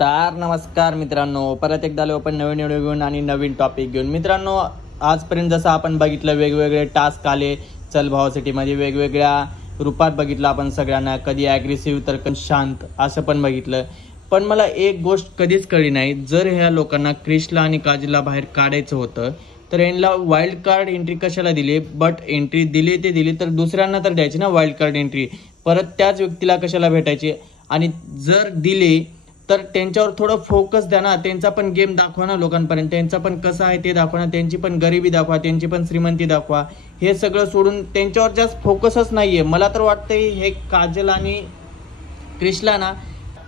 तर नमस्कार मित्रांनो, परत एकदा आलो आपण नवीन व्हिडिओ घेऊन आणि नवीन टॉपिक घेऊन. मित्रांनो, आजपर्यंत जसं आपण बघितलं वेगवेगळे टास्क आले चल भावा सिटीमध्ये, वेगवेगळ्या रूपात बघितलं आपण सगळ्यांना, कधी ॲग्रेसिव्ह तर कधी शांत असं पण बघितलं. पण मला एक गोष्ट कधीच कळली नाही, जर ह्या लोकांना क्रिशला आणि काजलला बाहेर काढायचं होतं तर यांना वाईल्ड कार्ड एंट्री कशाला दिली? बट एंट्री दिली ते दिली, तर दुसऱ्यांना तर द्यायची ना वाईल्ड कार्ड एंट्री, परत त्याच व्यक्तीला कशाला भेटायची? आणि जर दिली तर त्यांच्यावर थोडं फोकस द्या ना, त्यांचा पण गेम दाखवा ना लोकांपर्यंत, त्यांचा पण कसं आहे ते दाखवा ना, त्यांची पण गरिबी दाखवा, त्यांची पण श्रीमंती दाखवा. हे सगळं सोडून त्यांच्यावर जास्त फोकसच नाहीये. मला तर वाटतंय हे काजल आणि क्रिशला ना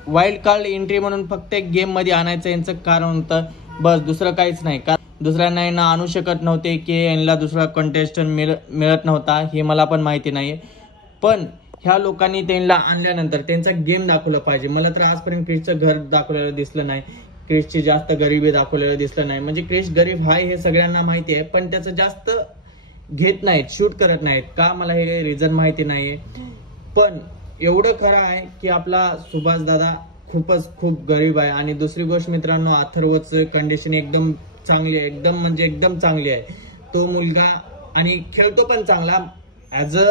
वाईल्ड कार्ड एंट्री म्हणून फक्त एक गेम मध्ये आणायचं यांचं कारण होतं, बस दुसरं काहीच नाही. कारण दुसऱ्यांना यांना आणू शकत नव्हते की यांना दुसरा कंटेस्टंट मिळत नव्हता, हे मला पण माहिती नाही. पण ह्या लोकांनी त्यांना आणल्यानंतर त्यांचा गेम दाखवला पाहिजे. मला तर आजपर्यंत क्रिशचं घर दाखवलेलं दिसलं नाही, क्रिशची जास्त गरिबी दाखवलेलं दिसलं नाही. म्हणजे क्रिश गरीब आहे हे सगळ्यांना माहिती आहे, पण त्याचं जास्त घेत नाहीत, शूट करत नाहीत का, मला हे रिझन माहिती नाहीये. पण एवढं खरं आहे की आपला सुभाष दादा खूप गरीब आहे. आणि दुसरी गोष्ट मित्रांनो, अथर्वचं कंडिशन एकदम चांगली आहे, एकदम चांगली आहे तो मुलगा, आणि खेळतो पण चांगला. ऍज अ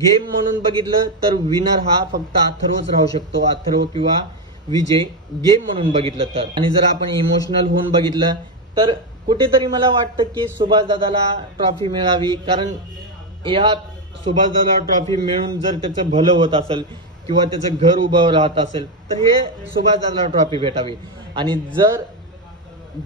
गेम म्हणून बघितलं तर विनर हा फक्त अथर्वच राहू शकतो, अथर्व किंवा विजय, गेम म्हणून बघितलं तर. आणि जर आपण इमोशनल होऊन बघितलं तर कुठेतरी मला वाटतं की सुभाष दादाला ट्रॉफी मिळावी. कारण या सुभाष दादा ट्रॉफी मिळून जर त्याचं भलं होत असेल किंवा त्याचं घर उभं राहत असेल तर हे सुभाष दादाला ट्रॉफी भेटावी. आणि जर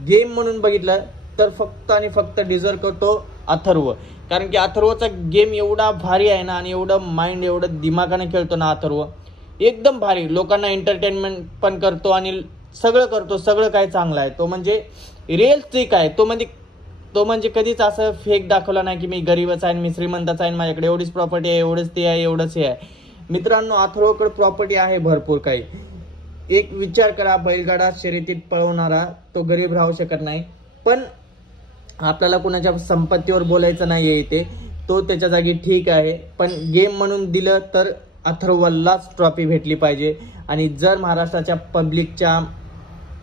गेम म्हणून बघितलं तर फक्त आणि फक्त डिझर्व करतो अथर्व. कारण की अथर्वचा गेम एवढा भारी आहे ना, आणि एवढं माइंड एवढं दिमागाने खेळतो ना अथर्व, एकदम भारी. लोकांना एंटरटेनमेंट पण करतो आणि सगळं करतो, सगळं काय चांगलं आहे तो. म्हणजे रिअल ट्रिक आहे तो म्हणजे कधीच असं फेक दाखवला नाही की मी गरीबच आहे, मी श्रीमंतच आहे, माझ्याकडे एवढीच प्रॉपर्टी आहे, एवढंच ते आहे, एवढंच हे आहे. मित्रांनो, अथर्वकडे प्रॉपर्टी आहे भरपूर काही. एक विचार करा, बैलगाडा शर्यतीत पळवणारा तो गरीब राहू शकत नाही. पण आपल्याला कुणाच्या संपत्तीवर बोलायचं नाहीये इथे, तो त्याच्या जागी ठीक आहे. पण गेम म्हणून दिलं तर अथर्वलाच ट्रॉफी भेटली पाहिजे. आणि जर महाराष्ट्राच्या पब्लिकच्या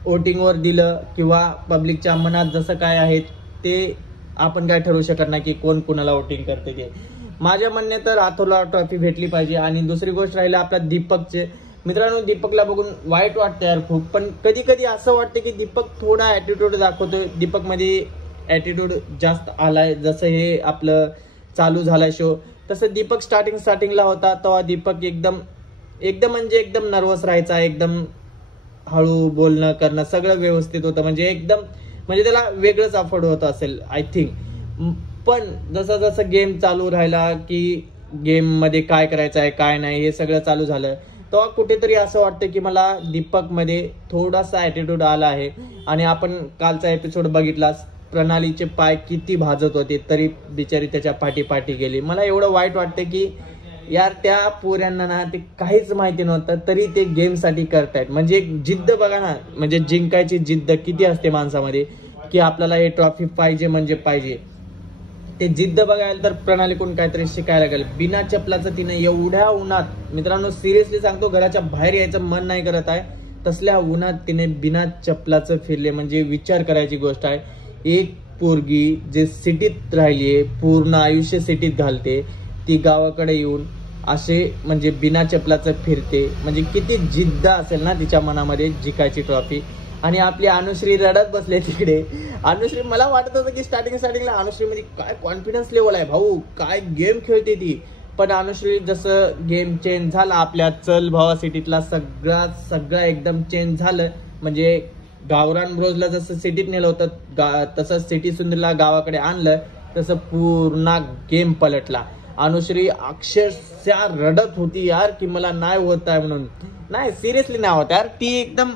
वोटिंगवर दिलं किंवा पब्लिकच्या मनात जसं काय आहे ते आपण काय ठरवू शकत नाही की कोण कुणाला वोटिंग करते ते. माझ्या म्हणणे तर अथर्वला ट्रॉफी भेटली पाहिजे. आणि दुसरी गोष्ट राहिली आपल्या दीपकचे. मित्रांनो, दीपकला बघून वाईट वाटतं यार खूप, पण कधी कधी असं वाटतं की दीपक थोडा ऍटिट्यूड दाखवतोय. दीपकमध्ये ऍटिट्यूड जास्त आलाय. जसं हे आपलं चालू झालाय शो, तसं दीपक स्टार्टिंगला होता तेव्हा दीपक एकदम एकदम नर्वस राहायचा, एकदम हळू बोलणं करणं सगळं व्यवस्थित होतं. म्हणजे त्याला वेगळंच अफोर्ड होत असेल आय थिंक. पण जसं गेम चालू राहिला की गेम मध्ये काय करायचं आहे काय नाही हे सगळं चालू झालं, तेव्हा कुठेतरी असं वाटतं की मला दीपक मध्ये थोडासा ऍटिट्यूड आला आहे. आणि आपण कालचा एपिसोड बघितला, प्रणालीचे पाय किती भाजत होते तरी बिचारी त्याच्या पाठी गेली. मला एवढं वाईट वाटतं की यार त्या पोऱ्यांना ना ते काहीच माहिती नव्हतं तरी ते गेमसाठी करतायत. म्हणजे एक जिद्द बघा ना, म्हणजे जिंकायची जिद्द किती असते माणसामध्ये की आपल्याला हे ट्रॉफी पाहिजे म्हणजे पाहिजे. ते जिद्द बघायला तर प्रणालीकडून काहीतरी शिकायला लागेल. बिना चपलाचं तिने एवढ्या उन्हात, मित्रांनो सिरियसली सांगतो, घराच्या बाहेर यायचं मन नाही करत आहे, तसल्या उन्हात तिने बिना चपलाचं फिरले. म्हणजे विचार करायची गोष्ट आहे. एक पोरगी जे सिटीत राहिलीये, पूर्ण आयुष्य सिटीत घालते, ती गावाकडे येऊन असे म्हणजे बिना चपलाचं फिरते. म्हणजे किती जिद्द असेल ना तिच्या मनामध्ये जिंकायची ट्रॉफी. आणि आपली अनुश्री रडत बसले तिकडे. अनुश्री, मला वाटत होतं की स्टार्टिंगला अनुश्री मध्ये काय कॉन्फिडन्स लेवल आहे भाऊ, काय गेम खेळते ती. पण अनुश्री जसं गेम चेंज झाला आपल्या चल भावा सिटीतला, सगळं एकदम चेंज झालं. म्हणजे गावरान ब्रोजला जसं सिटीत नेलं होतं तसं सिटी सुंदरला गावाकडे आणलं, तसं पूर्ण गेम पलटला. अनुश्री अक्षरशः रडत होती यार की मला नाही होत आहे म्हणून. नाही सिरियसली नाही होत यार, ती एकदम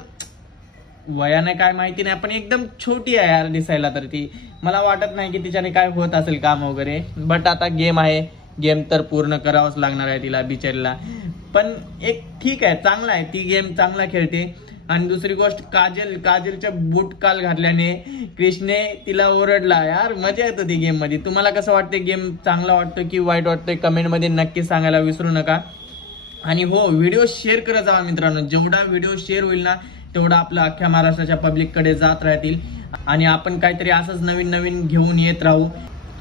वयाने काय माहिती नाही पण एकदम छोटी आहे यार दिसायला. तर ती मला वाटत नाही की तिच्याने काय होत असेल काम वगैरे. बट आता गेम आहे, गेम तर पूर्ण करावंच लागणार आहे तिला बिचारीला. पण एक ठीक आहे, चांगला आहे, ती गेम चांगला खेळते. आणि दुसरी गोष्ट काजलच्या बूट काल घातल्याने क्रिशने तिला ओरडला. यार मजा येत होती गेम मध्ये. तुम्हाला कसं वाटतं, गेम चांगला वाटतो की वाईट वाटतोय कमेंट मध्ये नक्की सांगायला विसरू नका. आणि हो, व्हिडिओ शेअर करत जावा मित्रांनो, जेवढा व्हिडिओ शेअर होईल ना तेवढं आपलं अख्ख्या महाराष्ट्राच्या पब्लिककडे जात राहतील आणि आपण काहीतरी असंच नवीन नवीन घेऊन येत राहू.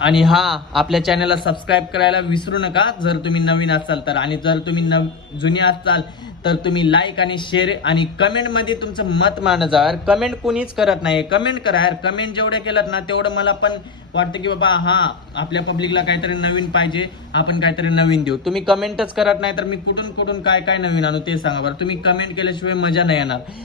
आणि हा, आपल्या चॅनलला सबस्क्राईब करायला विसरू नका जर तुम्ही नवीन असाल तर. आणि जर तुम्ही जुने असाल तर तुम्ही लाईक आणि शेअर आणि कमेंट मध्ये तुमचं मत मांडा. यार कमेंट कोणीच करत नाही, कमेंट करा यार. कमेंट जेवढे केलं ना तेवढं मला पण वाटतं की बाबा हा, आपल्या पब्लिकला काहीतरी नवीन पाहिजे, आपण काहीतरी नवीन देऊ. तुम्ही कमेंटच करत नाही तर मी कुठून काय काय नवीन आणू ते सांगा बरं. तुम्ही कमेंट केल्याशिवाय मजा नाही येणार.